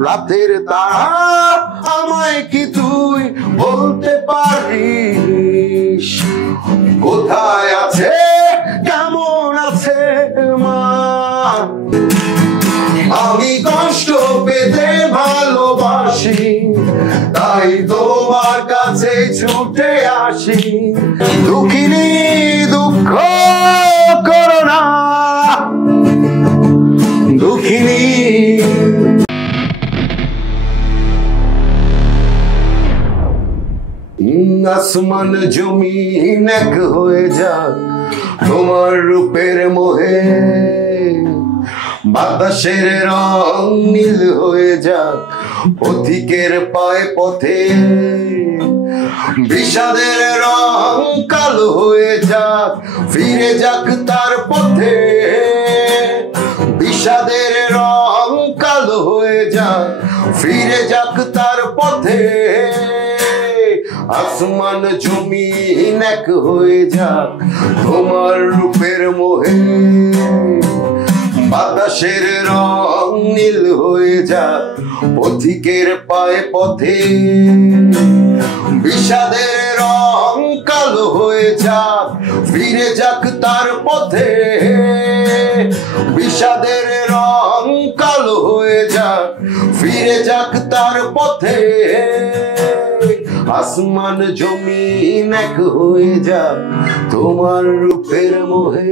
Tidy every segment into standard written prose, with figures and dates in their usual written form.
রাতের তারা আমায় কি তুই বলতে পারিস কোথায় আছে কেমন আছে মা আমি কষ্ট পেতে ভালোবাসি তাই তোমার কাছে ছুটে আসি দুঃখিনী দুঃখ করো না দুঃখিনী আসমান জমিন এক হয়ে যাক তোমার রূপের মোহে বাতাসের রং নীল হয়ে যাক পথিকের পায়ে পথে বিষাদের রং কালো হয়ে যাক ফিরে যাক তার পথে বিষাদের রং কালো হয়ে যাক ফিরে যাক তার পথে আসমান জমিন এক হয়ে যাক তোমার রূপের মোহে বাতাসের রং নীল হয়ে যাক পথিকের পায়ে পথে বিষাদের রং কালো হয়ে যাক ফিরে যাক তার পথে বিষাদের রং কালো হয়ে যাক ফিরে যাক তার পথে আসমান জমিন এক হয়ে যাক তোমার রূপের মোহে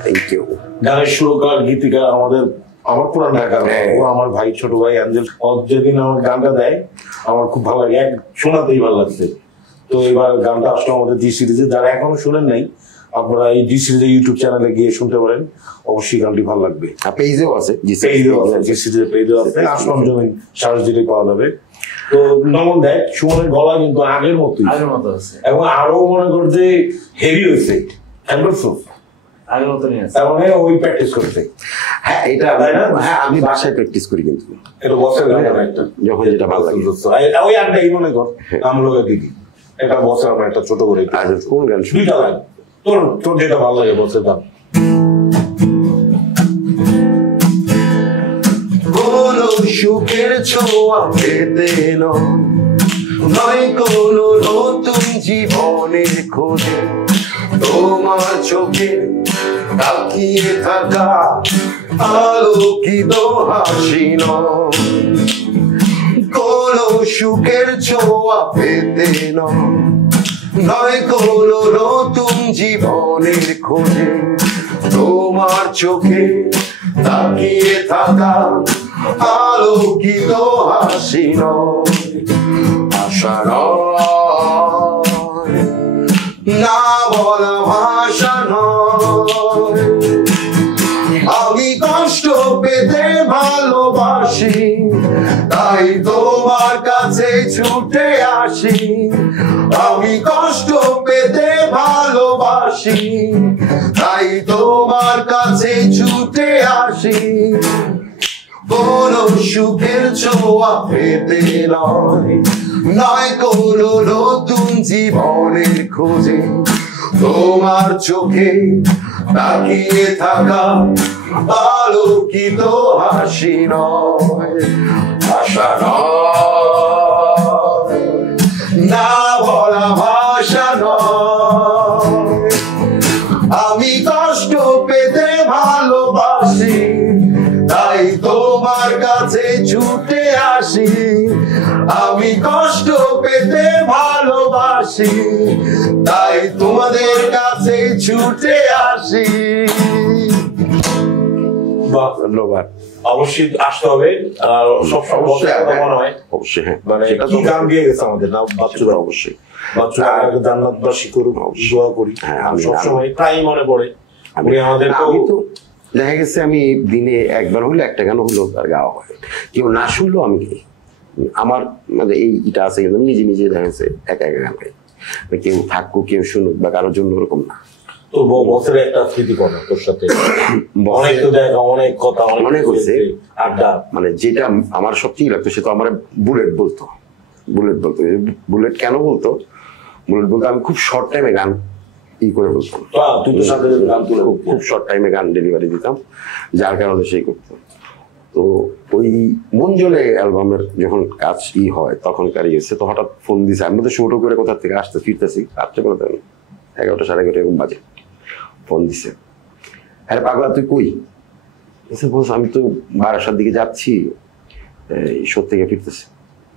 থ্যাংক ইউ গানের সুরকার গীতিকার আমার পুরান ঢাকার ও আমার ভাই ছোট ভাই অ্যাঞ্জেল যেদিন আমার গানটা দেয় আমার খুব ভালো লাগে শোনাতেই ভালো লাগছে তো এবার গানটা আসলো আমাদের জি সিরিজে যারা এখনো শুনেন নাই আপনারা এই জি সিরিজের ইউটিউব চ্যানেলে গিয়ে শুনতে পারেন অবশ্যই গানটি ভালো লাগবে পেজেও আছে জি সিরিজের পেজেও আছে আসলাম জমিন সার্চ দিলে পাওয়া যাবে তো নমন দেখ সুমনের গলা কিন্তু আগের মতো আছে এবং আরো মনে কর যে হেভি হয়েছে ওই প্র্যাকটিস করতে হ্যাঁ এটা হ্যাঁ আমি বাসায় প্র্যাকটিস করি কিন্তু এটা বসের গান একটা যখন যেটা ভালো লাগে ওই আড্ডা এই মনে কর আমলোকা দিদি এটা বসের আমরা একটা ছোট করে কোন গান দুইটা লাগে তোর যেটা ভালো লাগে বসের গান কোনো সুখের ছোঁয়া পেতে নয় কোনো নতুন জীবনের খোঁজে তোমার চোখে তাকিয়ে থাকা আলোকিত হাসি কোনো সুখের ছোঁয়া পেতে নয় কোনো নতুন জীবনের খোঁজে তোমার চোখে তাকিয়ে থাকা আলোকিত হাসি আশা না বলা ভাষা নয় আমি কষ্ট পেতে ভালোবাসি তাই তোমার কাছে ছুটে আসি আমি কষ্ট পেতে ভালোবাসি তাই তোমার কাছে ছুটে আসি কোনো সুখের ছোঁয়া পেতে নয় কোনো নতুন জীবনের খোঁজে তোমার চোখে তাকিয়ে থাকা আলোকিত হাসি আশা না বলা ভাষা আমি কষ্ট পেতে ভালোবাসি তাই তোমার কাছে ছুটে আসি আমি কষ্ট পেতে ভালোবাসি তাই তোমাদের কাছে ছুটে আসি ধন্যবাদ অবশ্যই আসতে হবে মনে হয় অবশ্যই মানে কি গান দিয়ে গেছে আমাদের না বাচ্চারা অবশ্যই বাচ্চারা জান্নাতবাসী করুক দোয়া করি সবসময় প্রায় মনে পড়ে আমাদের তো দেখা গেছে আমি দিনে একবার হইলে একটা গান হলো তার গাওয়া হয় কেউ না শুনলো আমি আমার মানে এইটা আছে কিন্তু নিজে নিজে দেখা গেছে একা একা গান গাই কেউ থাকুক কেউ শুনুক বা কারোর জন্য ওরকম না তো বছরে একটা স্মৃতি কথা তোর সাথে অনেক তো দেখা অনেক কথা অনেক হয়েছে আড্ডা মানে যেটা আমার সবচেয়ে লাগতো সে তো আমার বুলেট বলতো বুলেট কেন বলতো বুলেট বলতো আমি খুব শর্ট টাইমে গান ই করে বলতাম, তুই তো সাথে গান তুলে খুব শর্ট টাইমে গান ডেলিভারি দিতাম, যার কারণে সেই করতো। তো ওই মন জ্বলে অ্যালবামের যখন কাজ হয় তখনকার হয়েছে, তো হঠাৎ ফোন দিছে, আমি তো শুরু করে কোথা থেকে আসতে ফিরতেছি রাত্রে করে দেন 11টা 11:30 এরকম বাজে, ফোন দিছে, আরে পাগলা তুই কই? বলছে আমি তো বারাসার দিকে যাচ্ছি, এই শো থেকে ফিরতেছি,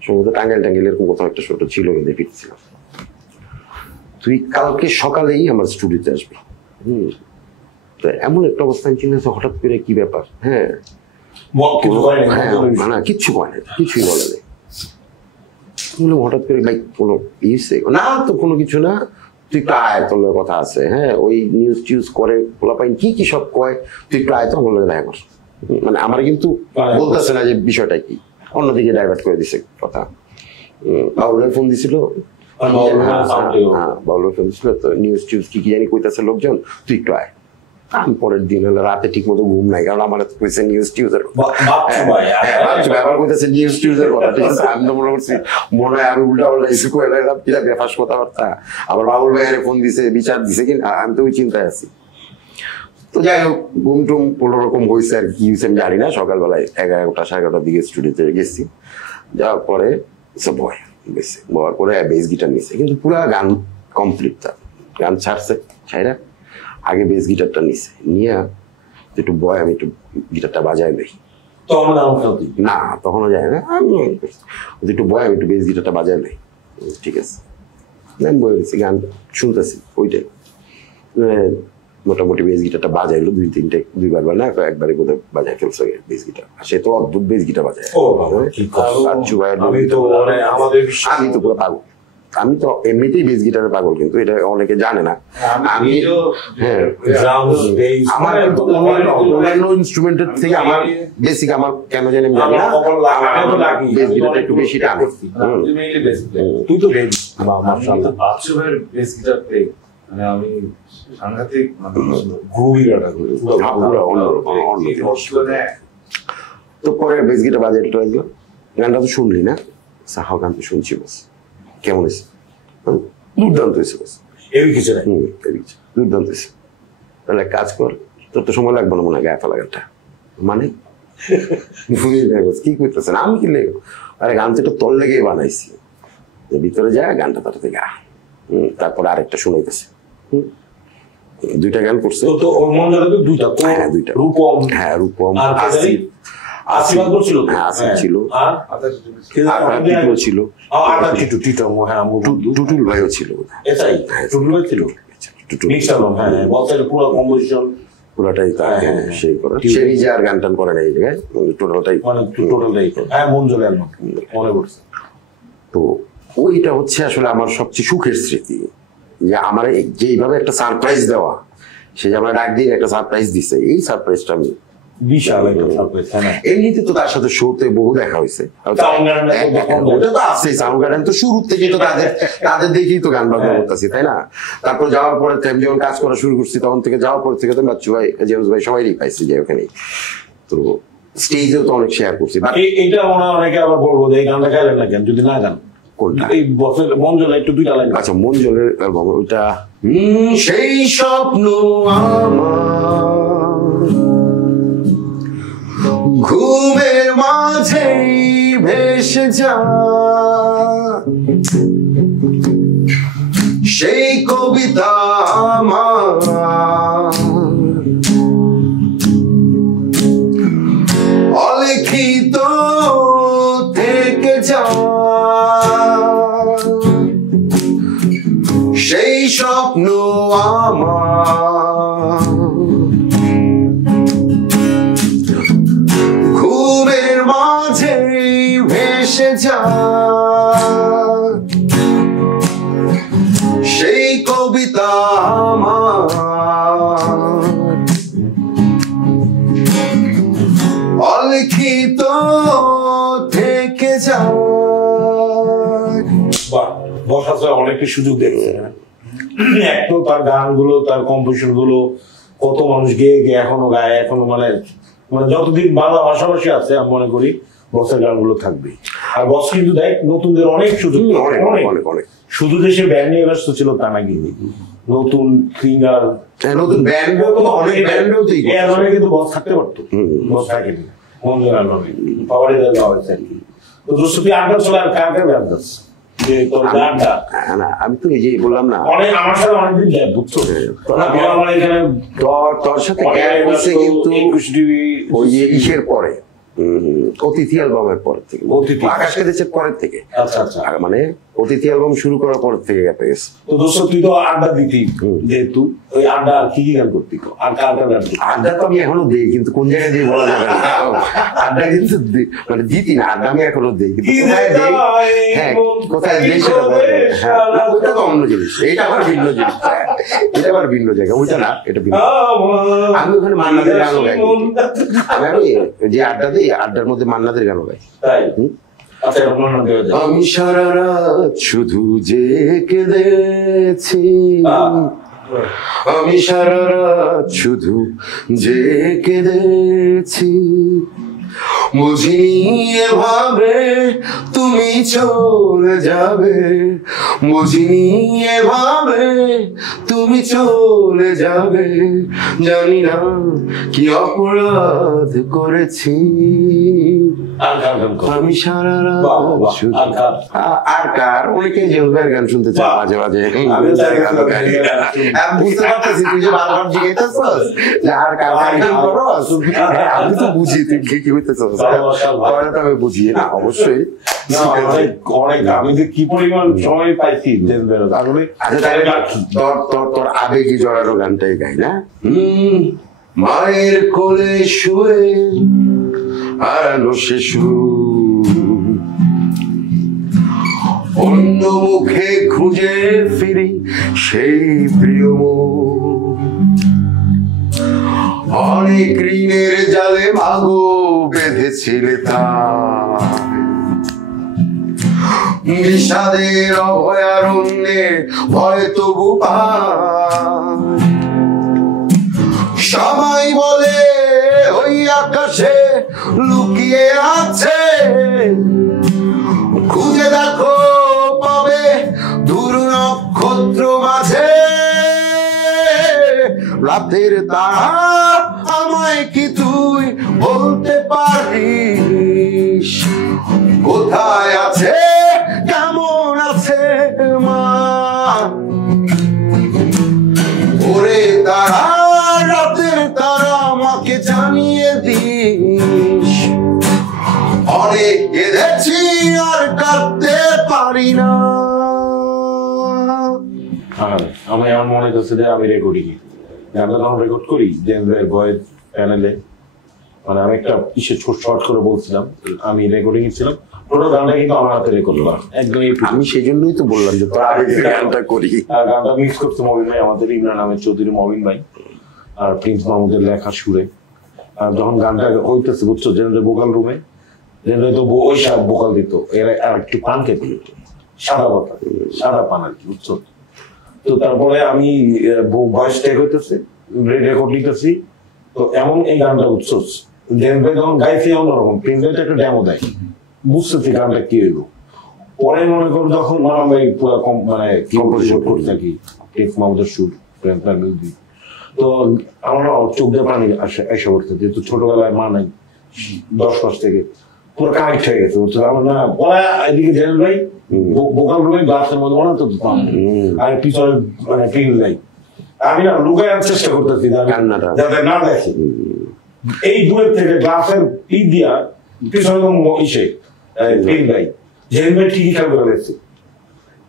সম্ভবত টাঙ্গাইল এরকম কোথাও একটা শোটা ছিল, কিন্তু ফিরতেছিলাম, তুই কালকে সকালেই আমার স্টুডিওতে আসবি। তো এমন একটা অবস্থান ছিল, হঠাৎ করে কি ব্যাপার, হ্যাঁ না কিচ্ছু কয় না, কিছুই বলে নেই, হঠাৎ করে ভাই কোনো ইসে না, তো কোনো কিছু না, তুই একটু আয়, তোর কথা আছে, হ্যাঁ ওই নিউজ টিউজ করে পোলাপাইন কি সব কয়, তুই একটু আয় তো আমার লোক দেখা কর। মানে আমার কিন্তু বলতেছে না যে বিষয়টা কি, অন্যদিকে ডাইভার্ট করে দিছে কথা। বাউলের ফোন দিছিল, বাউলের ফোন দিছিল, তো নিউজ টিউজ কি জানি কইতাছে লোকজন, তুই একটু আয়। আমি পরের দিন হলে রাতে ঠিক মতো ঘুম নাই, কারণ আমার কইছে নিউজ টিউজের ব্যাপার, কইতেছে নিউজ টিউজের কথা, ঠিক আছে। আমি তো মনে করছি মনে হয় আমি উল্টা পাল্টা ইস্যু করে লাগলাম, কিনা বেফাস কথাবার্তা, আবার বাবুল ভাইয়ের ফোন দিছে, বিচার দিছে কিনা, আমি তো ওই চিন্তায় আছি। তো যাই হোক, ঘুম টুম কোনো রকম হয়েছে আর কি হয়েছে আমি জানি না। সকালবেলায় 11টা 11:30 দিকে স্টুডিওতে গেছি, যাওয়ার পরে বয় গেছে, বয়ার পরে বেস গিটার নিছে, কিন্তু পুরা গান কমপ্লিট, তার গান ছাড়ছে, ছাইরা আগে বেস গিটারটা নিছে, নিয়ে একটু বয় আমি একটু গিটারটা বাজায় দেখি, না তখনও যায় না, আমি একটু বয় আমি একটু বেস গিটারটা বাজায় নেই, ঠিক আছে। আমি বয়ে গেছি, গান শুনতেছি, ওইটাই মোটামুটি বেস গিটারটা বাজাইলো, দুইবার না একবারে বোধহয় বাজায় ফেলছে বেস গিটার, সে তো অদ্ভুত বেস গিটার বাজায়। আমি তো পুরো পাগল, আমি তো এমনিতেই বেস গিটারের পাগল, কিন্তু এটা অনেকে জানে না। আমি আমার অন্যান্য ইনস্ট্রুমেন্টের থেকে আমার বেসিক, আমার কেন জানি আমি জানি না, বেস গিটারটা একটু বেশি টানে। তুই তো মাশাআল্লাহ বেস গিটার প্লে, মানে আমি সাংঘাতিক তো পরে বেস গিটার বাজে একটু আসলো, গানটা তো শুনলি না, সাহা গান তো শুনছি, বস কেমন হয়েছে, দুর্দান্ত হয়েছে, বস দুর্দান্ত হয়েছে, তাহলে কাজ কর, তোর তো সময় লাগবে না মনে হয় গায়ে ফেলা গানটা, মানে কি করতেছেন, আমি কি লেগে, আরে গান তো একটু তোর লেগেই বানাইছি, ভিতরে যায় গানটা তার থেকে তারপরে আরেকটা শুনাইতেছে, দুইটা গান করছে, দুইটা, রূপম ছিল, টুটুল ভাইও ছিল, পুরাটাই সেই করা, সে নিজে আর গান টান করে না এই জায়গায়, টোটালটাই। তো ওইটা হচ্ছে আসলে আমার সবচেয়ে সুখের স্মৃতি, যে আমার যেইভাবে একটা সারপ্রাইজ দেওয়া, সে যে আমার ডাক দিয়ে একটা সারপ্রাইজ দিছে, এই সারপ্রাইজটা আমি বিশাল এমনিতে তো তার সাথে শোতে বহু দেখা হয়েছে, তো শুরু থেকে তো তাদের দেখেই তো গান বাজনা করতেছি, তাই না? তারপর যাওয়ার পরে যখন কাজ করা শুরু করছি, তখন থেকে যাওয়ার পর থেকে তো বাচ্চু ভাই, জেমস ভাই সবাই পাইছি যে ওখানে, তো স্টেজেও তো অনেক শেয়ার করছি। এইটা মনে হয় অনেকে আবার বলবো যে এই গানটা গাইলেন না কেন, যদি না গান এই বছর মন জ্বলে একটু দুইটা লাইন। আচ্ছা, মন জ্বলে ওইটা, সেই স্বপ্ন আমার ঘুমের মাঝে ভেসে যা, সেই কবিতা আমার অলিখিত থেকে যা, সেই স্বপ্ন আমার ঘুমের মাঝে ভেসে যা, সেই কবিতা আমার অলিখিত থেকে যা। বসার অনেকটা সুযোগ দেখছে, এক তো তার গানগুলো, তার কম্পোজিশন গুলো কত মানুষ গেয়ে এখনো গায়, এখনো মানে যতদিন বাংলা ভাষাভাষী আছে আমি মনে করি বসের গানগুলো থাকবে। আর বস কিন্তু দেখ নতুনদের অনেক সুযোগ, অনেক শুধু দেশে ব্যান্ড নিয়ে ব্যস্ত ছিল তা নাকি, নতুন সিঙ্গার, নতুন ব্যান্ড অনেক ব্যান্ডও তো অ্যালবামে কিন্তু বস থাকতে পারতো, বস থাকেনি মঞ্জুর অ্যালবামে পাওয়ারে দেওয়া হয়েছে আর কি। তো দোস্ত তুই আড্ডা চলে আর কার কার ব্যান্ড আছে যে তোর গানটা? না আমি তো এই যে বললাম না অনেক আমার সাথে অনেকদিন যায় বুঝছো, আমার এখানে তোর সাথে গ্যাপ হচ্ছে কিন্তু ওই যে ইসের পরে অতিথি অ্যালবামের পর থেকে, আকাশ কেঁদেছের পরের থেকে। আচ্ছা আচ্ছা, মানে অতিথি অ্যালবাম শুরু করার পর থেকে গ্যাপে গেছে। তো দোস্ত তুই তো আড্ডা দিতি, যেহেতু ওই আড্ডা কি কি গান করতি? আর কার কার গান? আড্ডা তো আমি এখনো দিই, কিন্তু কোন জায়গায় দিয়ে বলা যাবে না। আড্ডা কিন্তু মানে দিতি না, আড্ডা আমি এখনো দিই, কিন্তু কোথায় দিই, হ্যাঁ কোথায় দিই সেটা বলা যাবে না। হ্যাঁ ওইটা তো অন্য জিনিস, এইটা আবার ভিন্ন জিনিস, এটা আবার ভিন্ন জায়গা, ওইটা না, এটা ভিন্ন। আমি ওখানে মান্নাদের গানও গাই, আমি যে আড্ডা দিই আড্ডার মধ্যে মান্নাদের গানও গাই। আমি সারা রাত শুধু যে কেঁদেছি, আমি সারা রাত শুধু যে কেঁদেছি, বুঝিনি এভাবে তুমি চলে যাবে, বুঝিনি এভাবে তুমি চলে যাবে, জানি না কি অপরাধ করেছি আমি সারা রাত শুধু। আর কার অনেকে জেলবের গান শুনতে চায় মাঝে মাঝে, বুঝতে পারতেছি তুই যে বারবার জিজ্ঞাসা যে আর কার গান করো, আমি তো বুঝি তুই কি হইতেছিস, আমি বুঝি না অবশ্যই। আমি যে কি পরিমাণ সময় পাইছি তোর আবেগী জড়ানো গানটাই গাই না, মায়ের কোলে শুয়ে হারানো শিশু, অন্য মুখে খুঁজে ফিরি সেই প্রিয় মুখ, অনেক ঋণের জালে মাগো বেঁধেছিলে তার, বিষাদের অভয়ারণ্যে ভয় তবু পায়, সবাই বলে ওই আকাশে লুকিয়ে আছে, খুঁজে দেখো পাবে দূর নক্ষত্র মাঝে, রাতের তারা আমায় কি তুই বলতে পারিস, কোথায় আছে কেমন আছে মা, ওরে তারা রাতের তারা আমাকে জানিয়ে দিস, অনেক কেঁদেছি আর কাঁদতে পারি না। আমি আমার মনে হচ্ছে যে আমি রেকর্ডিং গানটা যখন রেকর্ড করি জেমসের ভয়েস প্যানেলে, মানে আমি একটা কিসে শর্ট করে বলছিলাম, আমি রেকর্ডিং ছিলাম পুরো গানটা কিন্তু আমার হাতে রেকর্ড করা একদম। আমি সেই জন্যই তো বললাম যে গানটা করি, গানটা মিক্স করছে মবিন ভাই, আমাদের ইমরান আহমেদ চৌধুরী মবিন ভাই আর প্রিন্স মাহমুদের লেখা সুরে। আর যখন গানটা হইতেছে বুঝছো, জেনারেল ভোকাল রুমে জেনারেল তো ওই ভোকাল দিত, এরা আর একটু পান খেতে দিত, সাদা পাতা সাদা পান আর কি বুঝছো। তো তারপরে আমি ভয়েস টেক হইতেছে, রেকর্ড নিতেছি, তো এমন এই গানটা বুঝছো জেনারেল যখন গাইছে অন্যরকম, প্রিন্স ভাই তো একটা ডেমো দেয়, বুঝতেছি গানটা কি হইব। পরে মনে করো যখন মারাম ভাই পুরো মানে কম্পোজিশন করতে থাকি, প্রিন্স মাহমুদের সুর মিউজিক, তো আমার চোখ দিয়ে পানি এসে পড়ছে, যেহেতু ছোটবেলায় মা নাই 10 মাস থেকে পুরো কানেক্ট হয়ে গেছে বুঝছো। আমার না পরে এদিকে জেনারেল ভাই ভোকাল রুমে গ্লাসের মধ্যে মনে তো আর পিছনে মানে প্রিন্স ভাই, আমি না লুকায় চেষ্টা করতেছি যাতে না দেখে, এই দূরের থেকে গ্লাসের পিক দিয়া পিছনে ইসে প্রিন্স ভাই জেনারেল ভাই ঠিকই খেয়াল করে দেখছি।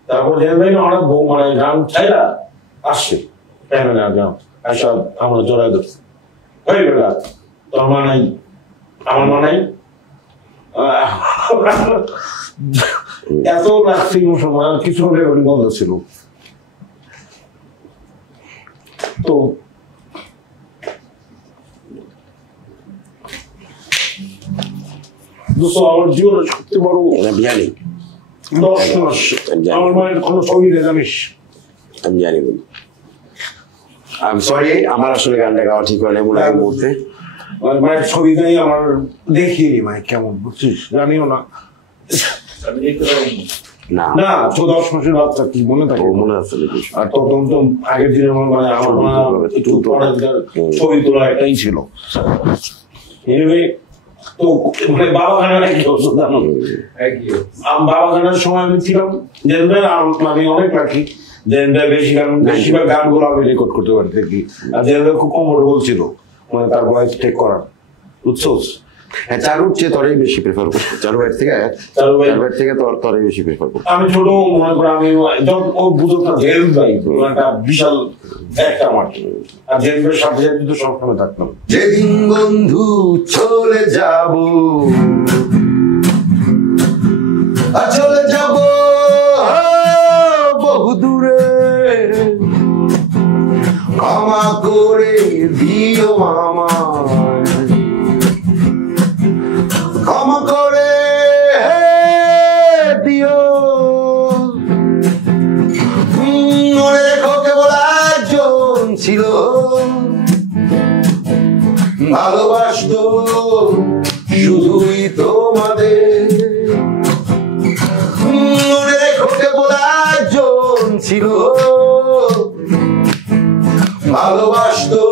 তারপর জেনারেল ভাই অনেক মানে গান চাইলা আসছে গান আসা, আমরা জোড়ায় ধরছি, হয়ে গেল তোর মা নাই আমার মা নাই, এত লাগছে সময় কিছু রেকর্ডিং বন্ধ ছিল। তো আমার জীবনের সবচেয়ে বড় 10 মাস আমার মায়ের কোনো ছবি নেই জানিস, আমি জানি বন্ধু, আমি সরি, আমার আসলে গানটা গাওয়া ঠিক হয় না মনে হয় মুহূর্তে, মায়ের ছবি নেই আমার, দেখিনি মায়ের কেমন বুঝছিস, জানিও না। না না 10 মাসের বাচ্চা কি মনে থাকে? মনে আছে নাকি? আর তখন তো আগের দিনের মানে আমার মনে হয় একটু পড়াশোনার ছবি তোলা একটাই ছিল। এনিওয়ে তো মানে বাবা গানের কি অবস্থা জানো? বাবা গানের সময় আমি ছিলাম জেনদের আমি অনেক রাখি জেনদের বেশিরভাগ গানগুলো আমি রেকর্ড করতে পারি দেখি। আর জেনদের খুব কমফোর্টেবল ছিল মানে তার ভয়েস টেক করার, বুঝছোস? হ্যাঁ, চারুর চেয়ে তরেই বেশি প্রেফার করতো। চারু ভাইয়ের থেকে তরেই বেশি প্রেফার করতো। আমি ছোট মনে করি আমি যখন ও বুঝতো না জেল ভাই একটা বিশাল একটা আমার আর জেলের সাথে কিন্তু সবসময় থাকতাম। যেদিন বন্ধু চলে যাব চলে যাব বহু দূরে, ক্ষমা করে দিও মামা, ক্ষমা করে দিও। মনে রেখো কেবল একজন ছিল, ভালোবাসতো শুধুই তোমাদের। মনে রেখো কেবল একজন ছিল, ভালোবাসতো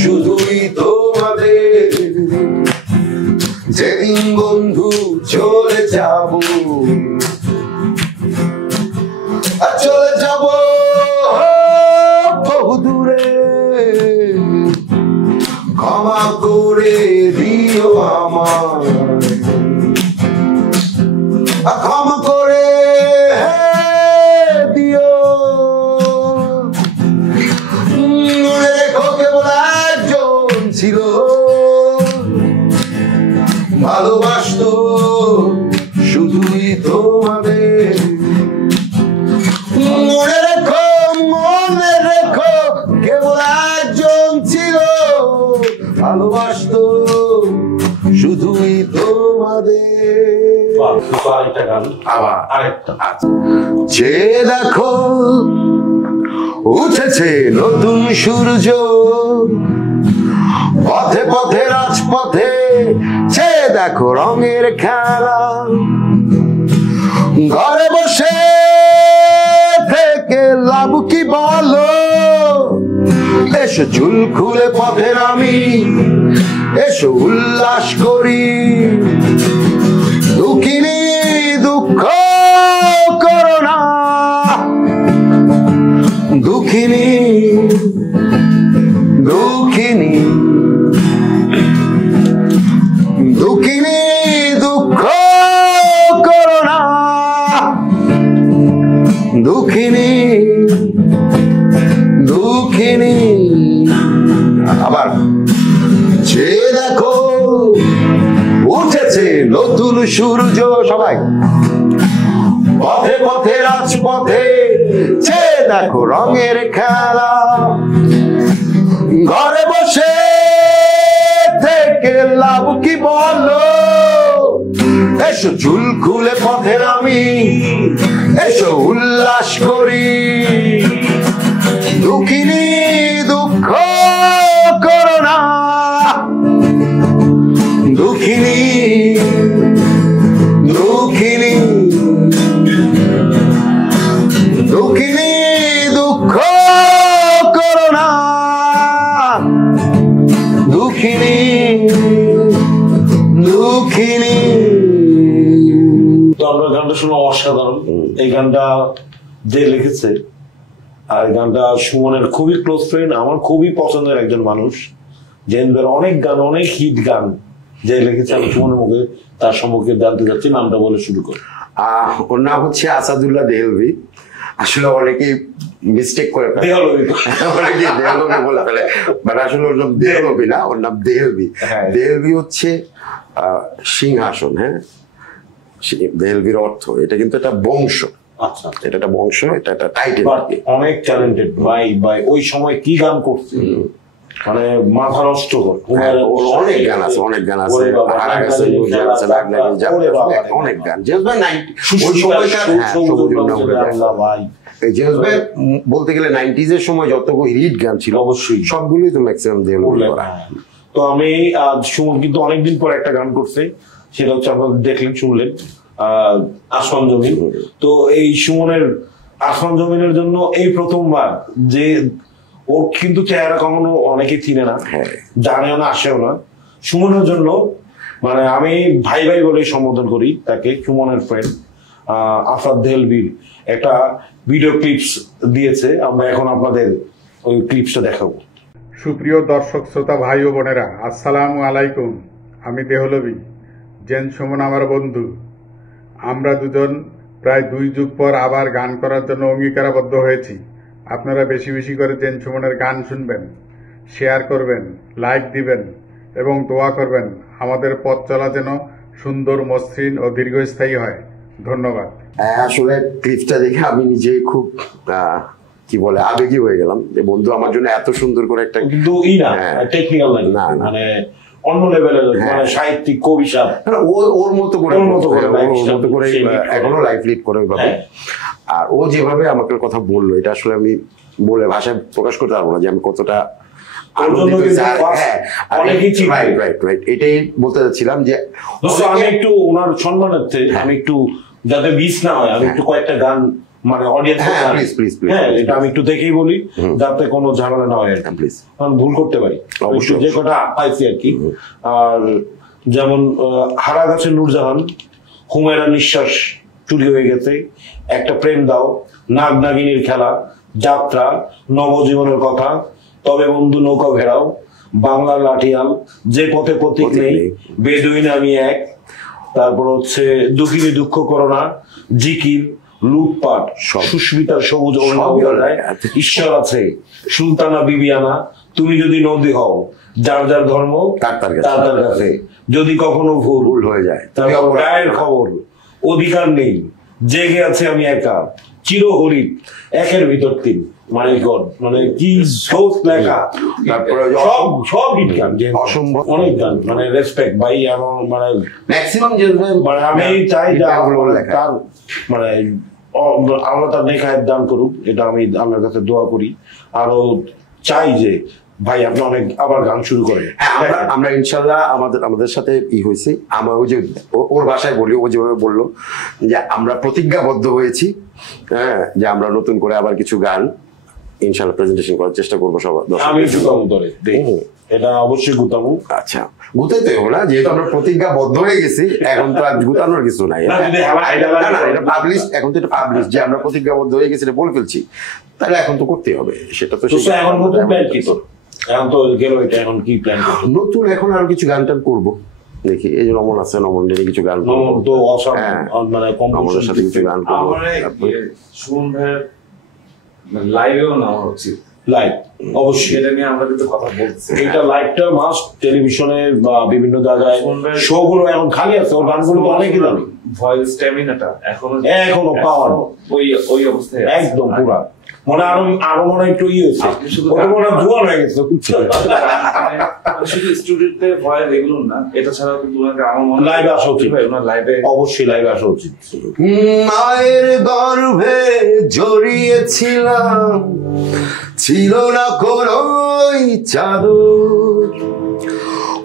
শুধুই তোমাদের। যেদিন বন্ধু চলে যাব চলে যাব বহু দূরে, ক্ষমা করে দিও আমার, ক্ষমা করে দিও। মনে রেখো কেবল একজন ছিল, ভালোবাসতো শুধুই তোমাদের। মনে রেখো কেবল একজন ছিল, ভালোবাসতো শুধুই তোমাদের। আরেকটা গান আবার আরেকটা যে দেখো উঠেছে নতুন সূর্য, পথে পথে রাজপথে সে দেখো রঙের খেলা। ঘরে বসে থেকে লাভ কি বলো, এসো চুল খুলে পথে নামি, এসো উল্লাস করি। দুঃখিনী দুঃখ করো না, দুঃখিনী দুঃখিনী দুঃখিনী দুঃখ করো না, দুঃখিনী দুঃখিনী। আবার যে দেখো উঠেছে নতুন সূর্য, সবাই পথে পথে রাজপথে যে দেখো রঙের খেলা। ঘরে বসে থেকে লাভ কি বলো, এসো চুল খুলে পথে নামি, এসো উল্লাস করি। দুঃখিনী দুঃখ করো না, দুঃখিনী দুঃখিনী দুঃখিনী দুঃখ করো না, দুঃখিনী দুঃখিনী। তো আমরা গানটা শুনে অসাধারণ। এই গানটা যে লিখেছে আর এই গানটা সুমনের খুবই ক্লোজ ফ্রেন্ড, আমার খুবই পছন্দের একজন মানুষ। জেনদের অনেক গান, অনেক হিট গান যে লিখেছে, আমি সুমনের মুখে তার সম্পর্কে জানতে চাচ্ছি। নামটা বলে শুরু কর। ওর নাম হচ্ছে আসাদুল্লাহ দেহলভি। আসলে অনেকে মিস্টেক করে ফেলে, অনেকে দেহলভি বলে ফেলে, বাট আসলে ওর নাম দেহলভি না, ওর নাম দেহলভি। দেহলভি হচ্ছে সিংহাসন। হ্যাঁ, দেহলভির অর্থ এটা কিন্তু একটা বংশ। আচ্ছা, এটা একটা বংশ, এটা একটা টাইটেল। অনেক ট্যালেন্টেড ভাই। ওই সময় কি গান করছে মানে মাথা নষ্ট করে। অনেক গান আছে, অনেক গান আছে, হারা গেছে অনেক গান। বলতে গেলে 90s এর সময় যতগুলো হিট গান ছিল অবশ্যই সবগুলোই তো ম্যাক্সিমাম দেহলভি করা। তো আমি সুমন কিন্তু অনেকদিন পর একটা গান করছে, সেটা হচ্ছে আপনারা দেখলেন শুনলেন। আসমান জমিন। তো এই সুমনের আসমান জমিনের জন্য এই প্রথমবার যে ওর কিন্তু চেহারা কখনো অনেকে চিনে না, জানেও না, আসেও না। সুমনের জন্য মানে আমি ভাই ভাই বলে সম্বোধন করি তাকে, সুমনের ফ্রেন্ড আফরাদ দেহলভির একটা ভিডিও ক্লিপস দিয়েছে, আমরা এখন আপনাদের ওই ক্লিপসটা দেখাবো। সুপ্রিয় দর্শক শ্রোতা ভাই ও বোনেরা, আসসালামু আলাইকুম। আমি দেহলভি, জেন সুমন আমার বন্ধু। আমরা দুজন প্রায় 2 যুগ পর আবার গান করার জন্য অঙ্গীকারাবদ্ধ হয়েছি। আপনারা বেশি বেশি করে জেন সুমনের গান শুনবেন, শেয়ার করবেন, লাইক দিবেন এবং দোয়া করবেন আমাদের পথ চলা যেন সুন্দর, মসৃণ ও দীর্ঘস্থায়ী হয়। ধন্যবাদ। আসলে ক্লিপটা দেখে আমি নিজে খুব কি বলে আবেগী হয়ে গেলাম যে বন্ধু আমার জন্য এত সুন্দর করে একটা, কিন্তু টেকনিক্যাল না, মানে অন্য লেভেলের, মানে সাহিত্যিক কবি সাহেব ওর মতো করে এখনো লাইফ লিড করে ওইভাবে। আর ও যেভাবে আমাকে কথা বললো, এটা আসলে আমি বলে ভাষায় প্রকাশ করতে পারবো না যে আমি কতটা এটাই বলতে চাচ্ছিলাম যে আমি একটু ওনার সম্মানার্থে আমি একটু যাতে মিস না হয় আমি একটু কয়েকটা গান মানে অডিয়েন্স এটা আমি একটু দেখেই বলি যাতে কোনো ঝামেলা না হয়, প্লিজ ভুল করতে পারি যে কটা পাইছি আর কি। আর যেমন হারা গাছে নূরজাহান, হুমেরা নিঃশ্বাস চুরি হয়ে গেছে, একটা প্রেম দাও, নাগ নাগিনীর খেলা, যাত্রা, নবজীবনের কথা, তবে বন্ধু নৌকা ভেড়াও, বাংলার লাঠিয়াল, যে পথে প্রতীক নেই, বেদুইন আমি এক, তারপর হচ্ছে দুঃখিনী দুঃখ করোনা, জিকির, লুটপাট, সুস্মিতার সবুজ অরণ্যয়, ঈশ্বর আছে, সুলতানা বিবিয়ানা, তুমি যদি নদী হও, যার যার ধর্ম তার তার কাছে, যদি কখনো ভুল হয়ে যায়, তারপর গায়ের খবর, অধিকার নেই, জেগে আছে আমি একা, চিরহরিত, একের ভিতর 3, মানে গড, মানে কি সব লেখা, তারপরে সব হিট গান, অসম্ভব অনেক গান, মানে রেসপেক্ট ভাই। এবং মানে ম্যাক্সিমাম যে মানে আমি চাই তার মানে আমরা তার নেখায়ের দান করুক, এটা আমি আমার কাছে দোয়া করি। আরো চাই যে ভাই আপনি অনেক আবার গান শুরু করেন। আমরা ইনশাল্লাহ আমাদের সাথে হয়েছে, আমার ওই যে ওর ভাষায় বলি, ও যেভাবে বললো যে আমরা প্রতিজ্ঞাবদ্ধ হয়েছি, হ্যাঁ, যে আমরা নতুন করে আবার কিছু গান ইনশাল্লাহ প্রেজেন্টেশন করার চেষ্টা করবো সবার। আমি গুতামু ধরে এটা অবশ্যই গুতামু। আচ্ছা, গুতাইতে হবে না, যেহেতু আমরা প্রতিজ্ঞাবদ্ধ হয়ে গেছি, এখন তো আর গুতানোর কিছু নাই। এটা পাবলিশ, এখন তো এটা পাবলিশ যে আমরা প্রতিজ্ঞাবদ্ধ হয়ে গেছি, এটা বলে ফেলছি, তাহলে এখন তো করতেই হবে। সেটা তো এখন নতুন প্ল্যান কি তোর? এখন তো গেল এটা, এখন কি প্ল্যান করব? নতুন এখন আরো কিছু গান টান করবো, দেখি এই যে নমন আছে, নমনের কিছু গান তো মানে আমাদের সাথে কিছু গান করবো। সুমন ভাইয়ের লাইভেও না হচ্ছে, লাইভ অবশ্যই এটা নিয়ে আমরা কিন্তু কথা বলছি। এটা লাইভটা মাস্ট, টেলিভিশনে বা বিভিন্ন জায়গায় শো গুলো এখন খালি আছে, ওর গানগুলো তো অনেকই দামি, ভয়েস স্ট্যামিনাটা এখনো পাওয়ার ওই অবস্থায় একদম পুরা মনে আরো মনে একটু হয়েছে, ওটা মনে জোয়ার হয়ে গেছে। শুধু স্টুডিওতে ভয়েস এগুলো না, এটা ছাড়াও কিন্তু আমার মনে লাইভে আসা উচিত, লাইভে অবশ্যই লাইভে আসা উচিত। মায়ের গর্ভে জড়িয়েছিলাম, ছিল না কোনোই চাদর,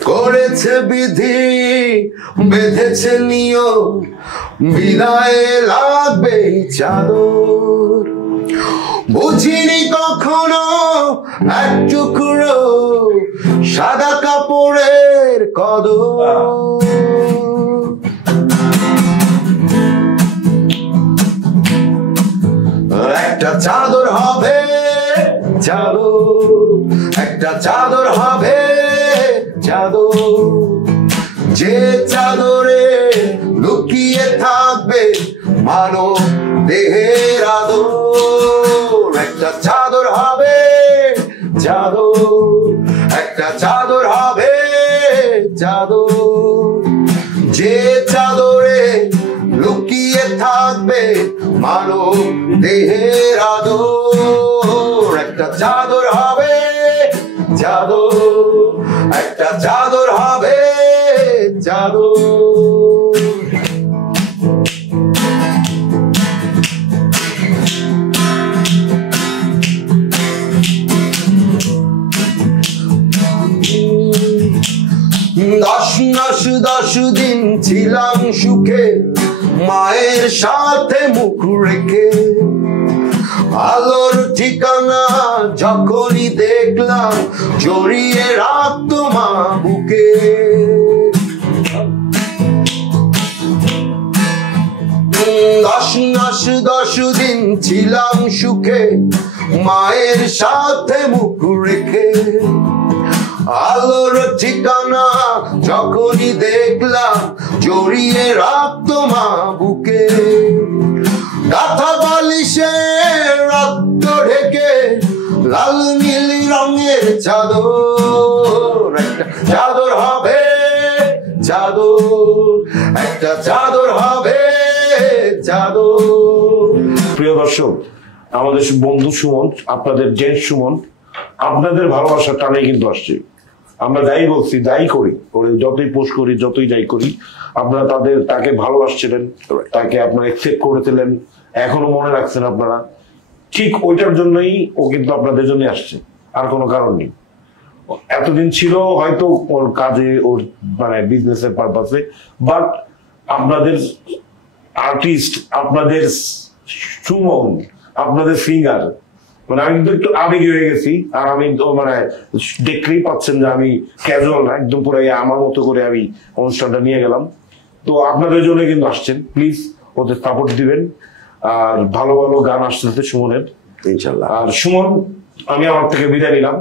করেছে বিধি, বেঁধেছে নিয়ম, বিদায় লাগবে চাদর, বুঝিনি কখনো এক টুকরো সাদা কাপড়ের কদর, একটা চাদর হবে চাদর, একটা চাদর হবে চাদর, যে চাদরে লুকিয়ে থাকবে মানব দেহের আদর, একটা চাদর হবে চাদর, একটা চাদর হবে চাদর, যে চাদরে লুকিয়ে থাকবে মানব দেহের আদর, একটা চাদর হবে চাদর, একটা চাদর হবে চাদর। দশ দিন ছিলাম সুখে, মায়ের সাথে মুখ রেখে আলোর ঠিকানা যখনই দেখলাম জড়িয়ে রাখতো মা বুকে। 10 দিন ছিলাম সুখে মায়ের সাথে মুখ রেখে আলোর ঠিকানা যখনই দেখলাম জড়িয়ে রাখতো মা বুকে। গাথা বালিশে রক্ত ঢেকে লাল নীল রঙের চাদর, একটা চাদর হবে চাদর, একটা চাদর হবে চাদর। প্রিয় দর্শক, আমাদের বন্ধু সুমন, আপনাদের জেন্টস সুমন, আপনাদের ভালোবাসার টানে কিন্তু আসছে। আমরা যাই বলছি, যাই করি, ওরে যতই পোস্ট করি, যতই যাই করি, আপনারা তাকে ভালোবাসছিলেন, তাকে আপনারা একসেপ্ট করেছিলেন, এখনো মনে রাখছেন আপনারা। ঠিক ওইটার জন্যই ও কিন্তু আপনাদের জন্য আসছে, আর কোনো কারণ নেই। এতদিন ছিল হয়তো ওর কাজে, ওর মানে বিজনেসের পারপাসে, বাট আপনাদের আর্টিস্ট, আপনাদের সুমন, আপনাদের সিঙ্গার, মানে আমি কিন্তু একটু আবেগী হয়ে গেছি। আর আমি তো মানে দেখলেই পাচ্ছেন যে আমি ক্যাজুয়াল না, একদম পুরো আমার মতো করে আমি অনুষ্ঠানটা নিয়ে গেলাম। তো আপনাদের জন্য কিন্তু আসছেন, প্লিজ ওদের সাপোর্ট দিবেন। আর ভালো ভালো গান আসছে সুমনের, ইনশাল্লাহ। আর সুমন, আমি আমার থেকে বিদায় নিলাম,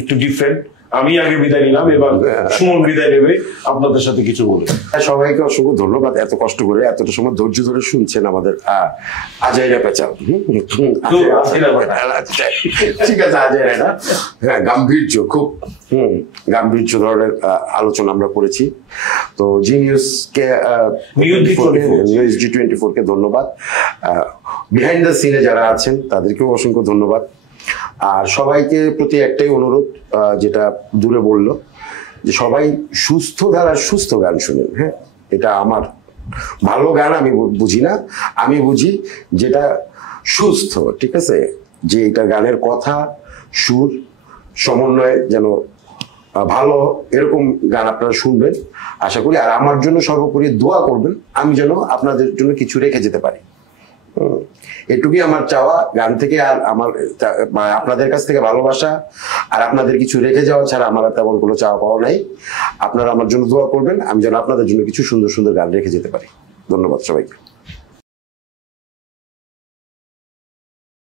একটু ডিফারেন্ট। আমি আগে বিদায় নিলাম, এবার সুমন বিদায় নেবে, আপনাদের সাথে কিছু বলে। সবাইকে অসংখ্য ধন্যবাদ, এত কষ্ট করে এতটা সময় ধৈর্য ধরে শুনছেন আমাদের আজাইরা পেঁচাও। ঠিক আছে, আজাইরা না, হ্যাঁ, গাম্ভীর্য, খুব গাম্ভীর্য ধরনের আলোচনা আমরা করেছি। তো জি নিউজকে, নিউজ G24 কে ধন্যবাদ, বিহাইন্ড দ্য সিনে যারা আছেন তাদেরকেও অসংখ্য ধন্যবাদ। আর সবাইকে প্রতি একটাই অনুরোধ, যেটা দূরে বললো, যে সবাই সুস্থ ধারার সুস্থ গান শুনেন। হ্যাঁ, এটা আমার ভালো গান আমি বুঝি না, আমি বুঝি যেটা সুস্থ, ঠিক আছে, যে এটা গানের কথা, সুর, সমন্বয় যেন ভালো, এরকম গান আপনারা শুনবেন আশা করি। আর আমার জন্য সর্বোপরি দোয়া করবেন, আমি যেন আপনাদের জন্য কিছু রেখে যেতে পারি। এটুকুই আমার চাওয়া গান থেকে। আর আমার আপনাদের কাছ থেকে ভালোবাসা আর আপনাদের কিছু রেখে যাওয়া ছাড়া আমার তেমন কোনো চাওয়া পাওয়া নাই। আপনারা আমার জন্য দোয়া করবেন, আমি যেন আপনাদের জন্য কিছু সুন্দর সুন্দর গান রেখে যেতে পারি। ধন্যবাদ সবাইকে।